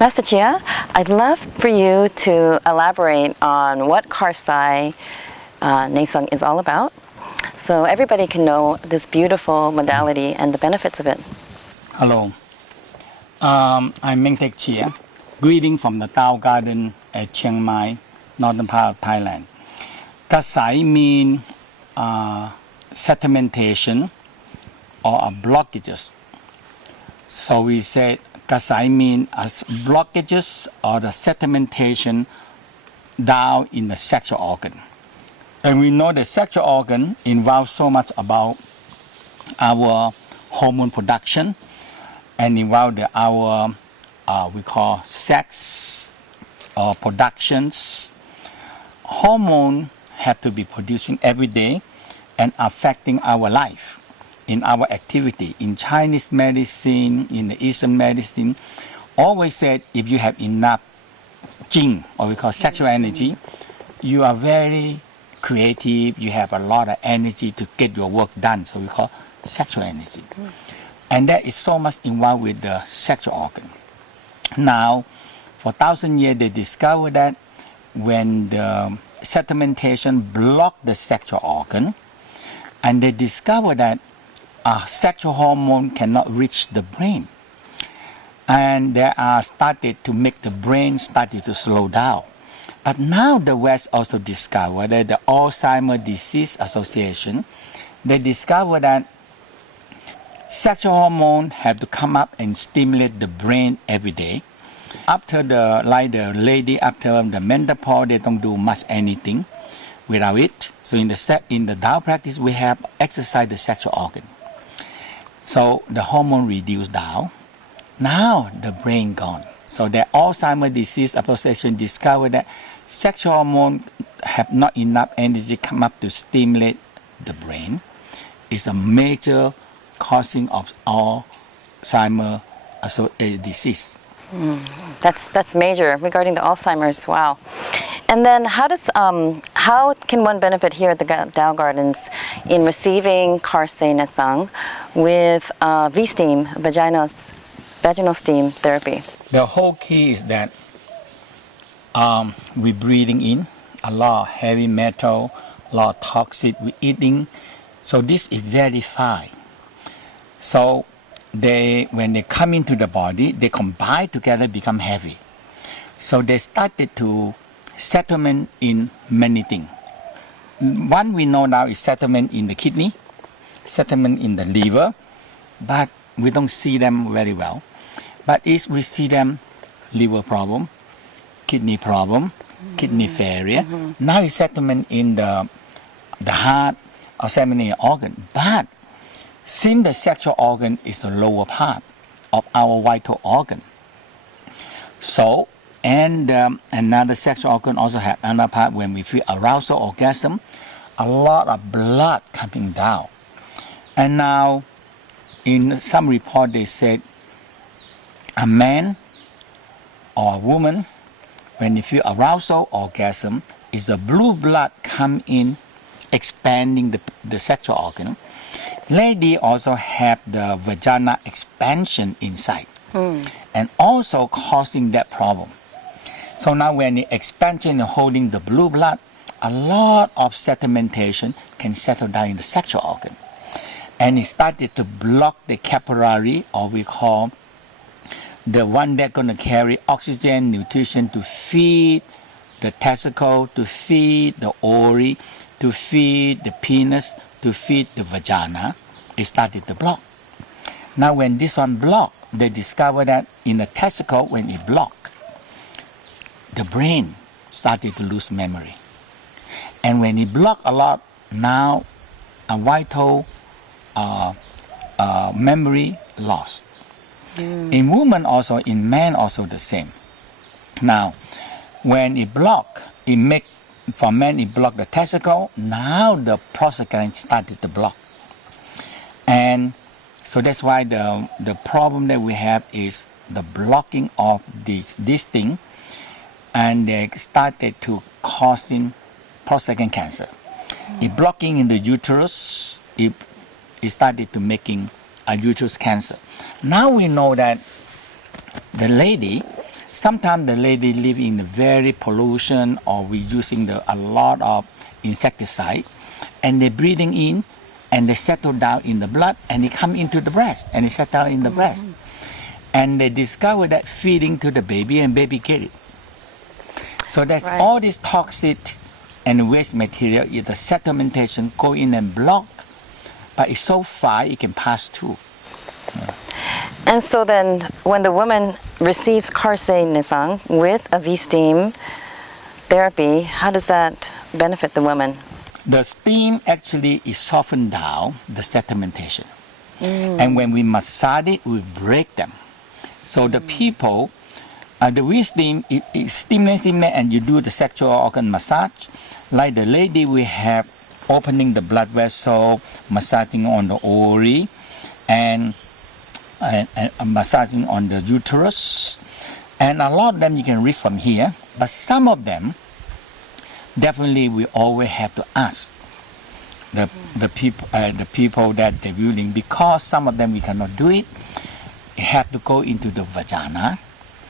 Master Chia, I'd love for you to elaborate on what Karsai Nei Tsang is all about, so everybody can know this beautiful modality and the benefits of it. Hello, I'm Mantak Chia, greeting from the Tao Garden at Chiangmai, northern part of Thailand. Karsai means sedimentation or blockages. So we said Karsai means as blockages or the sedimentation down in the sexual organ. And we know the sexual organ involves so much about our hormone production and involve our we call sex or productions. Hormone have to be producing every day and affecting our life in our activity. In Chinese medicine, in the Eastern medicine, always said if you have enough jing, or we call sexual energy, you are very creative, you have a lot of energy to get your work done, so we call sexual energy. And that is so much involved with the sexual organ. Now, for 1,000 years, they discovered that when the sedimentation blocked the sexual organ, and they discovered that sexual hormone cannot reach the brain. And they are started to make the brain started to slow down. But now the West also discovered that the Alzheimer's Disease Association, they discovered that sexual hormone have to come up and stimulate the brain every day. After the lady after the menopause, they don't do much anything without it. So in the Tao practice, we have exercise the sexual organ. So the hormone reduced down. Now the brain gone. So the Alzheimer's Disease Association discovered that sexual hormone have not enough energy come up to stimulate the brain. It's a major causing of Alzheimer's disease. That's major regarding the Alzheimer's. Wow. And then how can one benefit here at the Tao Gardens in receiving Karsai Nei Tsang with V-steam, vaginal steam therapy? The whole key is that we're breathing in a lot of heavy metal, a lot of toxic, we're eating. So this is very fine. So when they come into the body, they combine together, become heavy. So they started to settlement in many things. One we know now is settlement in the kidney, settlement in the liver, but we don't see them very well. But we see them liver problem, kidney problem, kidney failure. Now it's settlement in the heart or settlement in the organ. But since the sexual organ is the lower part of our vital organ, so another sexual organ also have another part when we feel arousal, orgasm, a lot of blood coming down. And now in some report they said a man or a woman, when you feel arousal, orgasm, is the blue blood come in expanding the sexual organ. Lady also have the vagina expansion inside and also causing that problem. So now when the expansion is holding the blue blood, a lot of sedimentation can settle down in the sexual organ. And it started to block the capillary, or we call the one that's going to carry oxygen, nutrition to feed the testicle, to feed the ovary, to feed the penis, to feed the vagina. It started to block. Now when this one blocked, they discovered that in the testicle, when it blocked, the brain started to lose memory. And when it blocked a lot, now a vital memory lost. In women also, in men also the same. Now, when it blocked, for men it blocked the testicle, now the prostate gland started to block. And so that's why the problem that we have is the blocking of this thing, and they started to causing prostate cancer. It blocking in the uterus, it started to making a uterus cancer. Now we know that the lady Sometimes the lady live in the very pollution, or we using a lot of insecticide, and they breathing in, and they settle down in the blood, and they come into the breast, and they settle in the breast, and they discover that feeding to the baby, and baby get it. So that's Right. all this toxic and waste material is the sedimentation go in and block, but it's so far it can pass through. And so then, when the woman receives Karsai Nei Tsang with a V-steam therapy, how does that benefit the woman? The steam actually is soften down the sedimentation. And when we massage it, we break them. So the people, the V-steam, it stimulates, and you do the sexual organ massage. Like the lady, we have opening the blood vessel, massaging on the ovary, and massaging on the uterus. And a lot of them you can reach from here, but some of them, definitely we always have to ask the people that they're willing, because some of them we cannot do it. You have to go into the vagina.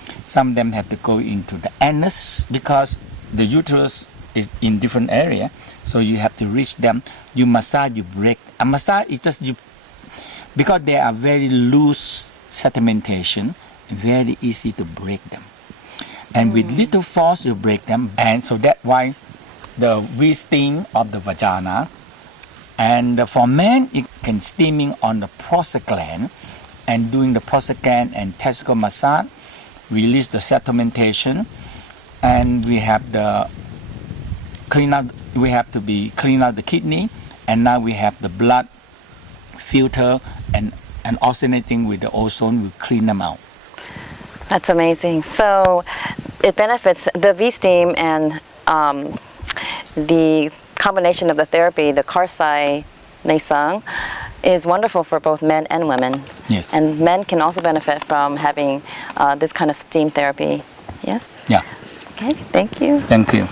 Some of them have to go into the anus, because the uterus is in different area. So you have to reach them. You massage, you break. A massage is just you, because they are very loose sedimentation, very easy to break them. And with little force you break them. And so that's why the V-steam of the vagina. And for men, it can steaming on the prostate gland, and doing the prostate gland and testicle massage, release the sedimentation, and we have the clean out. We have to be clean out the kidney, and now we have the blood filter and alternating with the ozone. We clean them out. That's amazing. So it benefits the V-steam and the combination of the therapy, the Karsai Nei Tsang, is wonderful for both men and women. Yes. And men can also benefit from having this kind of steam therapy. Yes? Yeah. Okay, thank you. Thank you.